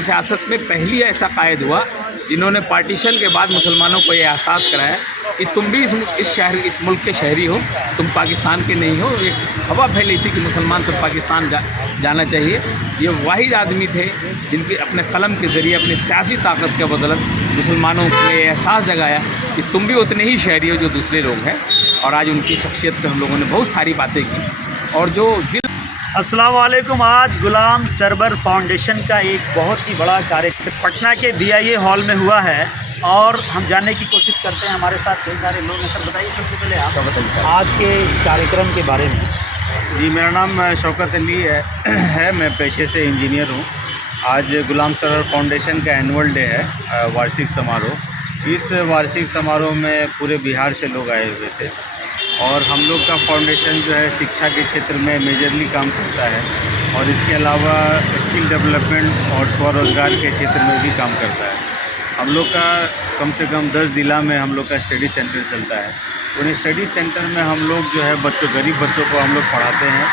सियासत में पहली ऐसा कायद हुआ जिन्होंने पार्टीशन के बाद मुसलमानों को ये एहसास कराया कि तुम भी इस मुल्क के शहरी हो, तुम पाकिस्तान के नहीं हो। एक हवा फैली थी कि मुसलमान सब पाकिस्तान जाना चाहिए। ये वाहिद आदमी थे जिनके अपने कलम के ज़रिए अपनी सियासी ताकत के बदौलत मुसलमानों को ये एहसास जगाया कि तुम भी उतने ही शहरी हो जो दूसरे लोग हैं। और आज उनकी शख्सियत पे हम लोगों ने बहुत सारी बातें की और जो अस्सलाम वालेकुम। आज गुलाम सरवर फाउंडेशन का एक बहुत ही बड़ा कार्यक्रम पटना के BIA हॉल में हुआ है और हम जानने की कोशिश करते हैं। हमारे साथ कई सारे लोग हैं। सर बताइए, सबसे पहले आप बताइए आज के इस कार्यक्रम के बारे में। जी, मेरा नाम शौकत अली है। मैं पेशे से इंजीनियर हूँ। आज गुलाम सरवर फाउंडेशन का एनुअल डे है, वार्षिक समारोह। इस वार्षिक समारोह में पूरे बिहार से लोग आए हुए थे और हम लोग का फाउंडेशन जो है शिक्षा के क्षेत्र में मेजरली काम करता है और इसके अलावा स्किल डेवलपमेंट और स्वरोजगार के क्षेत्र में भी काम करता है। हम लोग का कम से कम 10 ज़िला में हम लोग का स्टडी सेंटर चलता है। उन्हें स्टडी सेंटर में हम लोग जो है गरीब बच्चों को हम लोग पढ़ाते हैं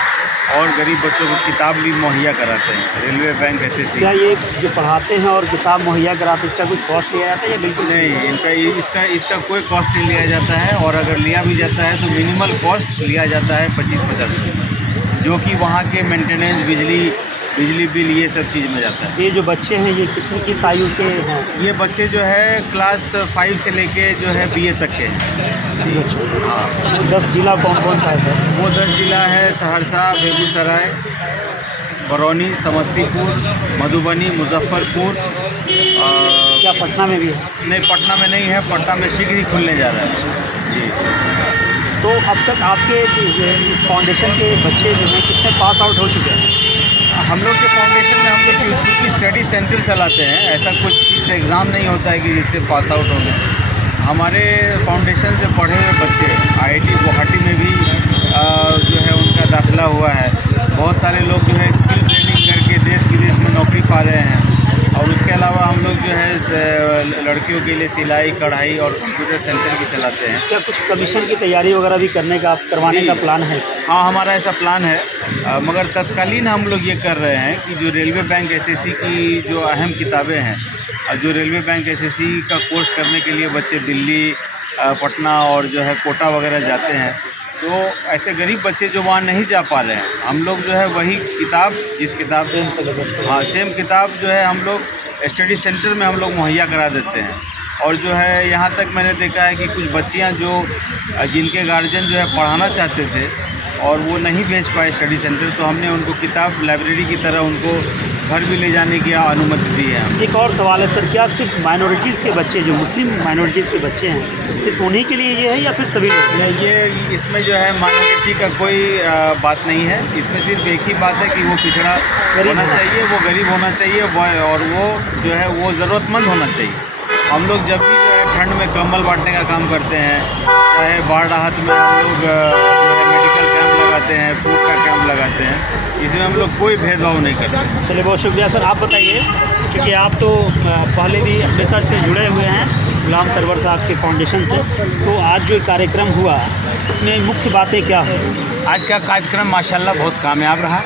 और गरीब बच्चों को किताब भी मुहैया कराते हैं। Railway bank SSC। क्या ये जो पढ़ाते हैं और किताब मुहैया कराते हैं, इसका कुछ कॉस्ट लिया जाता है या बिल्कुल नहीं? इसका कोई कॉस्ट नहीं लिया जाता है और अगर लिया भी जाता है तो मिनिमल कॉस्ट लिया जाता है 25-50 रुपये, जो कि वहाँ के मेंटेनेंस, बिजली बिल ये सब चीज़ में जाता है। ये जो बच्चे हैं ये कितनी किस आयु के हैं? ये बच्चे जो है क्लास 5 से लेके जो है BA तक के हैं। हाँ, 10 जिला कौन कौन सा है सर? वो 10 जिला है: सहरसा, बेगूसराय, बरौनी, समस्तीपुर, मधुबनी, मुजफ्फरपुर। क्या पटना में भी है? नहीं, पटना में नहीं है। पटना में शीघ्र ही खुलने जा रहा है। जी। तो अब तक आपके इस फाउंडेशन के बच्चे जो हैं कितने पास आउट हो चुके हैं? हम लोग के फाउंडेशन में हम लोग क्योंकि स्टडी सेंटर चलाते हैं, ऐसा कुछ चीज़ एग्ज़ाम नहीं होता है कि जिससे पास आउट होंगे। हमारे फाउंडेशन से पढ़े हुए बच्चे IIT गुवाहाटी में भी जो है उनका दाखिला हुआ है। बहुत सारे लोग जो है स्किल ट्रेनिंग करके देश विदेश में नौकरी पा रहे हैं। और उसके अलावा हम लोग जो है लड़कियों के लिए सिलाई, कढ़ाई और कंप्यूटर सेंटर भी चलाते हैं। क्या कुछ कमीशन की तैयारी वगैरह भी करवाने का प्लान है? हाँ, हमारा ऐसा प्लान है, मगर तत्कालीन हम लोग ये कर रहे हैं कि जो रेलवे बैंक SSC की जो अहम किताबें हैं, जो रेलवे बैंक SSC का कोर्स करने के लिए बच्चे दिल्ली, पटना और जो है कोटा वगैरह जाते हैं, तो ऐसे गरीब बच्चे जो वहाँ नहीं जा पा रहे हैं, हम लोग जो है वही किताब, जिस किताब सेम किताब जो है हम लोग स्टडी सेंटर में हम लोग मुहैया करा देते हैं। और जो है यहाँ तक मैंने देखा है कि कुछ बच्चियाँ जिनके गार्जियन जो है पढ़ाना चाहते थे और वो नहीं भेज पाए स्टडी सेंटर, तो हमने उनको किताब लाइब्रेरी की तरह उनको घर भी ले जाने की अनुमति दी है। एक और सवाल है सर, क्या सिर्फ माइनॉरिटीज़ के बच्चे, जो मुस्लिम माइनॉरिटीज़ के बच्चे हैं, सिर्फ उन्हीं के लिए ये है या फिर सभी लोग? ये इसमें जो है माइनॉरिटी का कोई बात नहीं है। इसमें सिर्फ एक ही बात है कि वो पिछड़ा होना चाहिए, वो गरीब होना चाहिए और वो जो है वो ज़रूरतमंद होना चाहिए। हम लोग जब भी जो है ठंड में कंबल बांटने का काम करते हैं, चाहे बाढ़ राहत में हम लोग जो है मेडिकल कैंप लगाते हैं, फूड का कैंप लगाते हैं, इसमें हम लोग कोई भेदभाव नहीं करते। चलिए, बहुत शुक्रिया सर। आप बताइए, क्योंकि आप तो पहले भी हमेशा से जुड़े हुए हैं गुलाम सरवर साहब के फाउंडेशन से, तो आज जो कार्यक्रम हुआ इसमें मुख्य बातें क्या हैं? आज का कार्यक्रम माशाल्लाह बहुत कामयाब रहा।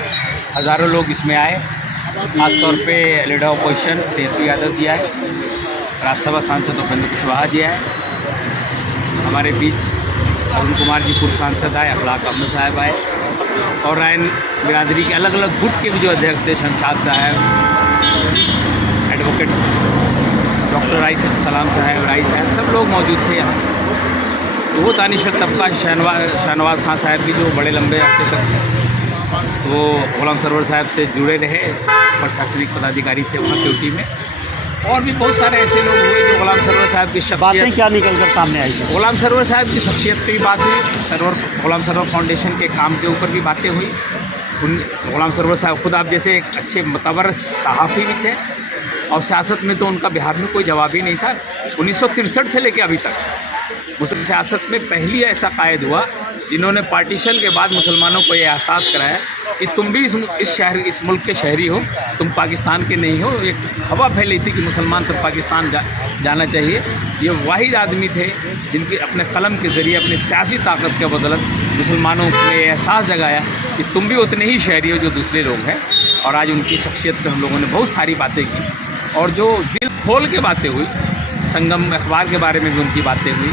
हज़ारों लोग इसमें आए। ख़ासतौर पे लीडर अपोजिशन तेजस्वी यादव जी आए, राज्यसभा सांसद उपेंद्र कुशवाहा जी आए, हमारे बीच अरुण कुमार जी पूर्व सांसद आए, अखलाक अहमद साहब आए और रायन बिरादरी के अलग अलग गुट के भी जो अध्यक्ष थे, शमशाद साहब, एडवोकेट डॉक्टर राइस सलाम साहब, राइस साहब, सब लोग मौजूद थे यहाँ। तो वो दानिश्वर तबका शाहनवाज खान साहब की जो बड़े लंबे अरसे तक वो गुलाम सरवर साहब से जुड़े रहे, प्रशासनिक पदाधिकारी थे वहाँ ड्यूटी में। और भी बहुत सारे ऐसे लोग हुए जो गुलाम सरवर साहब की बातें क्या निकल कर सामने आई? गुलाम सरवर साहब की शख्सियत पे भी बात हुई, गुलाम सरवर फाउंडेशन के काम के ऊपर भी बातें हुई। गुलाम सरवर साहब खुद आप जैसे एक अच्छे मुतबर सहाफ़ी भी थे और सियासत में तो उनका बिहार में कोई जवाब ही नहीं था। 1963 से लेकर अभी तक मुस्लिम सियासत में पहली ऐसा कायद हुआ जिन्होंने पार्टीशन के बाद मुसलमानों को ये एहसास कराया कि तुम भी इस मुल्क के शहरी हो, तुम पाकिस्तान के नहीं हो। एक हवा फैली थी कि मुसलमान सब पाकिस्तान जाना चाहिए। ये वाहिद आदमी थे जिनके अपने कलम के ज़रिए अपनी सियासी ताकत के बदौलत मुसलमानों को ये एहसास जगाया कि तुम भी उतने ही शहरी हो जो दूसरे लोग हैं। और आज उनकी शख्सियत पे हम लोगों ने बहुत सारी बातें की और जो दिल खोल के बातें हुई, संगम अखबार के बारे में भी उनकी बातें हुई,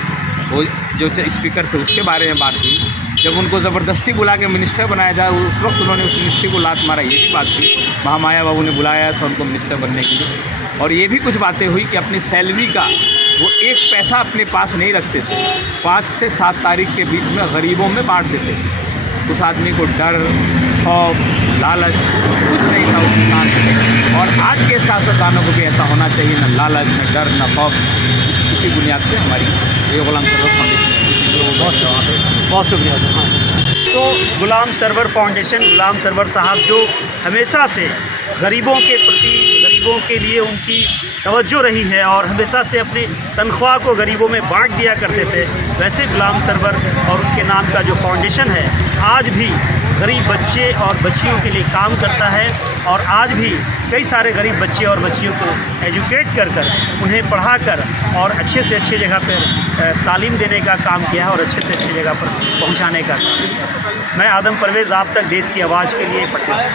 वो जो स्पीकर थे उसके बारे में बात हुई। जब उनको ज़बरदस्ती बुला के मिनिस्टर बनाया जाए उस वक्त उन्होंने उस मिनिस्ट्री को लात मारा, ये भी बात थी। महामाया बाबू ने बुलाया था उनको मिनिस्टर बनने के लिए, और ये भी कुछ बातें हुई कि अपनी सैलरी का वो एक पैसा अपने पास नहीं रखते थे, 5 से 7 तारीख के बीच में गरीबों में बांट देते थे। उस आदमी को डर, खौफ, लालच कुछ नहीं था उसके साथ। और आज के सियासतदानों को भी ऐसा होना चाहिए, न लालच, न डर, न खौफ। इसी बुनियाद पे हमारी ये गुलाम सरवर फाउंडेशन बहुत शुक्रिया सर। हाँ। तो गुलाम सरवर फाउंडेशन, गुलाम सरवर साहब जो हमेशा से गरीबों के प्रति, गरीबों के लिए उनकी तवज्जो रही है और हमेशा से अपनी तनख्वाह को गरीबों में बांट दिया करते थे, वैसे गुलाम सरवर और उनके नाम का जो फाउंडेशन है आज भी गरीब बच्चे और बच्चियों के लिए काम करता है। और आज भी कई सारे गरीब बच्चे और बच्चियों को एजुकेट कर उन्हें पढ़ाकर और अच्छे से अच्छे जगह पर तालीम देने का काम किया है और अच्छे से अच्छी जगह पर पहुंचाने का काम। मैं आदम परवेज़, आप तक देश की आवाज़ के लिए पटना से।